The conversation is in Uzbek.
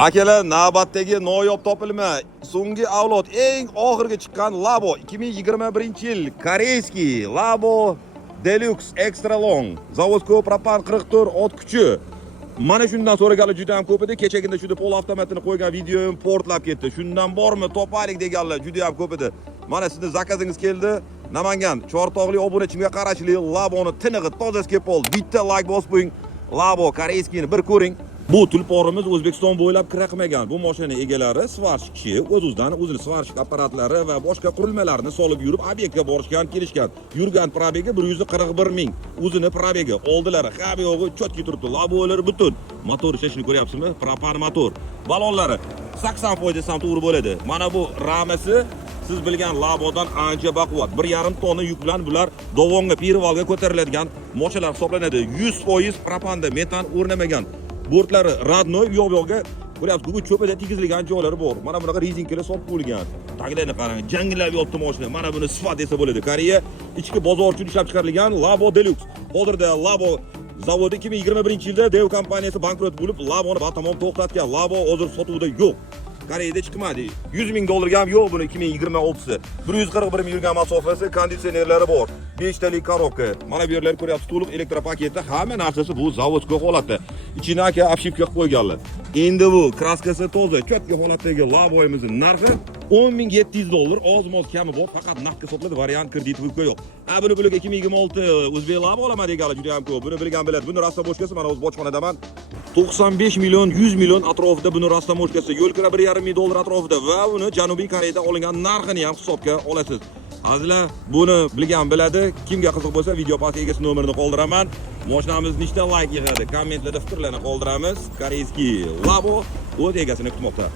Akalar, navbatdagi noyob topilma, so'nggi avlod eng oxirgi chiqqan Labo 2021-yil koreyskiy Labo Deluxe Extra Long. Zavodskoy propan 44 ot kuchi. Mana shundan so'raganlar juda ham ko'p edi. Kechagina shunda pol avtomatini qo'ygan videoim portlab ketdi. Shundan bormi topaylik deganlar juda ham ko'p edi. Mana sizning zakazingiz keldi. Namangan Chortoqli obunachimga qarashli Laboni tinig'i toza skepol. Bitta like bosib qo'ying. Labo koreyskiyni bir ko'ring. Bu tulporimiz O'zbekiston bo'ylab kira qilmagan. Bu mashina egalari svarshik kishi o'z-o'zidan o'zini svarshik apparatlari va boshqa qurilmalarni solib yurib obyektga borishgan, kelishgan. Yurgan probegi 141 ming. O'zini probegi oldilar. Hamma yo'g'i chotki turibdi. Labolar butun. Motor ishlashini ko'ryapsizmi? Propan motor. Balonlari 80% desam to'g'ri bo'ladi. Mana bu ramasi siz bilgan Labodan ancha baquvvat. 1,5 tonna yuk bilan bular dovonga, Perivalga ko'tariladigan mashinalar hisoblanadi. 100% propanda metan o'rnamagan. Bortlari radnoy, yo'q-yo'g'iga ko'ryapsiz, bu cho'pada tegizilgan joylari bor. Mana bunaqa rezinkalar solib qo'yilgan. Tagilarni qarang, janglab yotdi mashina. Mana buni sifat desa bo'ladi. Koreya ichki bozor uchun ishlab chiqarilgan Labo Deluxe. Hozirda Labo zavodi 2021-yilda Dev kompaniyasi bankrot bo'lib, Laboni batamom to'xtatgan. Labo hozir sotuvda yo'q. Koreyada chiqmadi. 100 ming dollarga ham yo'q buni 2026-si. 141 ming yurgan masofasi, konditsionerlari bor. 5 talik korobka. Mana bu yerlar ko'ryapsiz, to'liq elektropaketda, hamma narsasi bu zavodskiy holatda. Ichini aka obshipka qilib qo'yganlar. Endi bu kraskasi toza, chotki holatdagi Laboyimizning narxi 10.700 dollar, oz-moz kami bor, faqat naqdga sotiladi, variant kredit vibga yo'q. Buni bularga 2026 O'zbek Labo olaman deganlar juda ham ko'p. Buni bilgan biladi. Buni rastamoshkasi mana o'z bojxonadaman 95 million, 100 million atrofida buni rastamoshkasi, yo'l kira 1,5 ming dollar atrofida va uni Janubiy Koreyada olingan narxini ham hisobga olasiz. Azizlar, buni bilgan biladi. Kimga qiziq bo'lsa, video pastga egasi nomerini qoldiraman. Mashinamiz nechta like yig'adi? Kommentlarda fikrlarni qoldiramiz. Koreyskiy Labo o'z egasini kutmoqda.